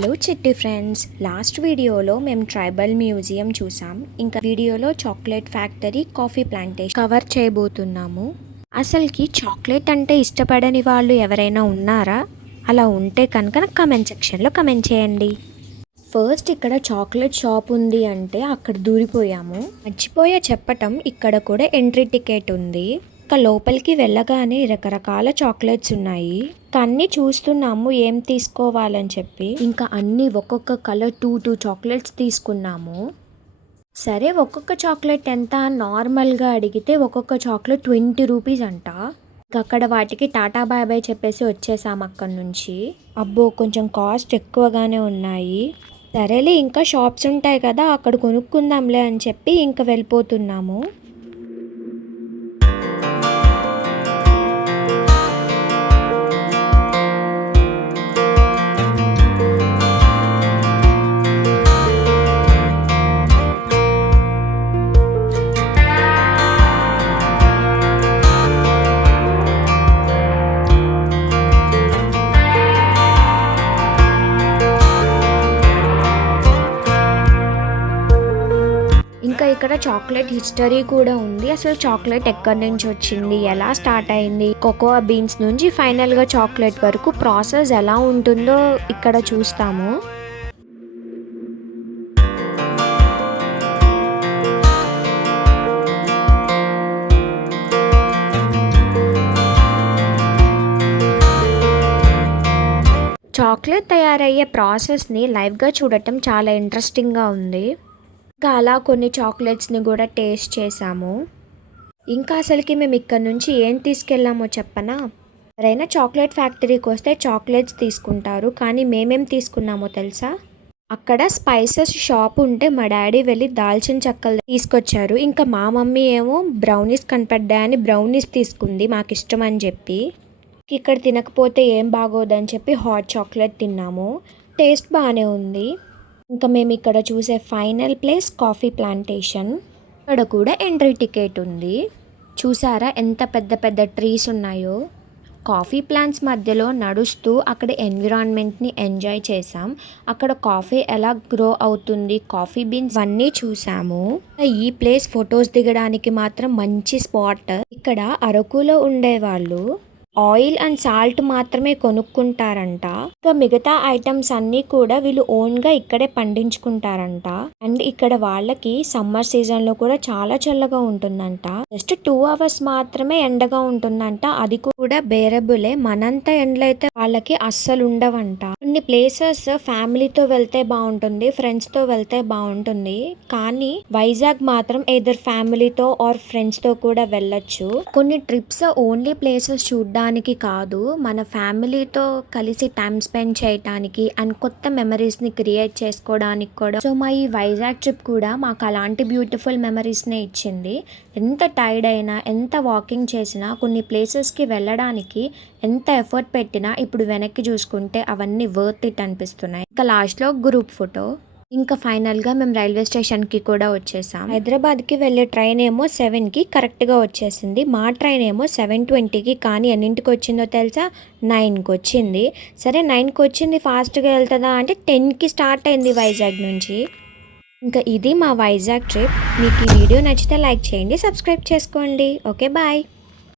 Hello చిట్టి friends, last వీడియోలో మేము ట్రైబల్ మ్యూజియం చూసాం. ఇంకా వీడియోలో chocolate factory, coffee plantation cover చేయబోతున్నాము. అసలుకి చాక్లెట్ అంటే ఇష్టపడని వాళ్ళు ఎవరైనా ఉన్నారా? అలా ఉంటే కనుక కమెంట్ సెక్షన్లో కమెంట్ చేయండి. ఫస్ట్ ఇక్కడ చాక్లెట్ షాప్ ఉంది అంటే అక్కడ దూరిపోయాము. మర్చిపోయా చెప్పటం, ఇక్కడ కూడా ఎంట్రీ టికెట్ ఉంది. ఇంకా లోపలికి వెళ్ళగానే రకరకాల చాక్లెట్స్ ఉన్నాయి. అన్నీ చూస్తున్నాము ఏం తీసుకోవాలని చెప్పి. ఇంకా అన్నీ ఒక్కొక్క కలర్ టూ చాక్లెట్స్ తీసుకున్నాము. సరే, ఒక్కొక్క చాక్లెట్ ఎంత నార్మల్గా అడిగితే ఒక్కొక్క చాక్లెట్ 20 రూపీస్ అంట. అక్కడ వాటికి టాటా బాయ్ బాయ్ చెప్పేసి వచ్చేసాము అక్కడి నుంచి. అబ్బో, కొంచెం కాస్ట్ ఎక్కువగానే ఉన్నాయి. సరేలే, ఇంకా షాప్స్ ఉంటాయి కదా అక్కడ కొనుక్కుందాంలే అని చెప్పి ఇంకా వెళ్ళిపోతున్నాము. ఇంకా ఇక్కడ చాక్లెట్ హిస్టరీ కూడా ఉంది. అసలు చాక్లెట్ ఎక్కడి నుంచి వచ్చింది, ఎలా స్టార్ట్ అయింది, కోకోవా బీన్స్ నుంచి ఫైనల్గా చాక్లెట్ వరకు ప్రాసెస్ ఎలా ఉంటుందో ఇక్కడ చూస్తాము. చాక్లెట్ తయారయ్యే ప్రాసెస్ని లైవ్గా చూడటం చాలా ఇంట్రెస్టింగ్గా ఉంది. ఇంకా అలా కొన్ని చాక్లెట్స్ని కూడా టేస్ట్ చేసాము. ఇంకా అసలుకి మేము ఇక్కడ నుంచి ఏం తీసుకెళ్ళామో చెప్పనా? ఎవరైనా చాక్లెట్ ఫ్యాక్టరీకి వస్తే చాక్లెట్స్ తీసుకుంటారు, కానీ మేమేం తీసుకున్నామో తెలుసా? అక్కడ స్పైసెస్ షాప్ ఉంటే మా డాడీ వెళ్ళి దాల్చిన చెక్కలు తీసుకొచ్చారు. ఇంకా మా మమ్మీ ఏమో బ్రౌనీస్ కనపడ్డాయని బ్రౌనీస్ తీసుకుంది, మాకు ఇష్టం అని చెప్పి. ఇక్కడ తినకపోతే ఏం బాగోదని చెప్పి హాట్ చాక్లెట్ తిన్నాము. టేస్ట్ బాగానే ఉంది. ఇంకా మేము ఇక్కడ చూసే ఫైనల్ ప్లేస్ కాఫీ ప్లాంటేషన్. ఇక్కడ కూడా ఎంట్రీ టికెట్ ఉంది. చూసారా ఎంత పెద్ద పెద్ద ట్రీస్ ఉన్నాయో. కాఫీ ప్లాంట్స్ మధ్యలో నడుస్తూ అక్కడ ఎన్విరాన్మెంట్ని ఎంజాయ్ చేసాం. అక్కడ కాఫీ ఎలా గ్రో అవుతుంది, కాఫీ బీన్స్ అన్నీ చూసాము. ఈ ప్లేస్ ఫొటోస్ దిగడానికి మాత్రం మంచి స్పాట్. ఇక్కడ అరకులో ఉండేవాళ్ళు ఆయిల్ అండ్ సాల్ట్ మాత్రమే కొనుక్కుంటారంట. ఇంకా మిగతా ఐటమ్స్ అన్నీ కూడా వీళ్ళు ఓన్గా ఇక్కడే పండించుకుంటారంట. అండ్ ఇక్కడ వాళ్ళకి సమ్మర్ సీజన్లో కూడా చాలా చల్లగా ఉంటుందంట. జస్ట్ 2 hours మాత్రమే ఎండగా ఉంటుందంట, అది కూడా బేరబులే. మనంత ఎండలు అయితే వాళ్ళకి అస్సలు ఉండవంట. కొన్ని ప్లేసెస్ ఫ్యామిలీతో వెళ్తే బాగుంటుంది, ఫ్రెండ్స్తో వెళ్తే బాగుంటుంది, కానీ వైజాగ్ మాత్రం ఎయిదర్ ఫ్యామిలీతో ఆర్ ఫ్రెండ్స్తో కూడా వెళ్ళొచ్చు. కొన్ని ట్రిప్స్ ఓన్లీ ప్లేసెస్ చూడడానికి కాదు, మన ఫ్యామిలీతో కలిసి టైం స్పెండ్ చేయడానికి అండ్ కొత్త మెమరీస్ని క్రియేట్ చేసుకోవడానికి కూడా. సో మా ఈ వైజాగ్ ట్రిప్ కూడా మాకు అలాంటి బ్యూటిఫుల్ మెమరీస్నే ఇచ్చింది. ఎంత టైర్డ్ అయినా, ఎంత వాకింగ్ చేసినా, కొన్ని ప్లేసెస్కి వెళ్ళడానికి ఎంత ఎఫర్ట్ పెట్టినా ఇప్పుడు వెనక్కి చూసుకుంటే అవన్నీ వర్త్ ఇట్ అనిపిస్తున్నాయి. ఇంకా లాస్ట్లో గ్రూప్ ఫోటో. ఇంకా ఫైనల్గా మేము రైల్వే స్టేషన్కి కూడా వచ్చేసాం. హైదరాబాద్కి వెళ్ళే ట్రైన్ ఏమో 7కి కరెక్ట్గా వచ్చేసింది. మా ట్రైన్ ఏమో 7:20కి, కానీ ఎన్నింటికి వచ్చిందో తెలుసా? 9కి వచ్చింది. సరే 9కి వచ్చింది, ఫాస్ట్గా వెళ్తుందా అంటే 10కి స్టార్ట్ అయింది వైజాగ్ నుంచి. ఇంకా ఇది మా వైజాగ్ ట్రిప్. మీకు ఈ వీడియో నచ్చితే లైక్ చేయండి, సబ్స్క్రైబ్ చేసుకోండి. Okay, bye.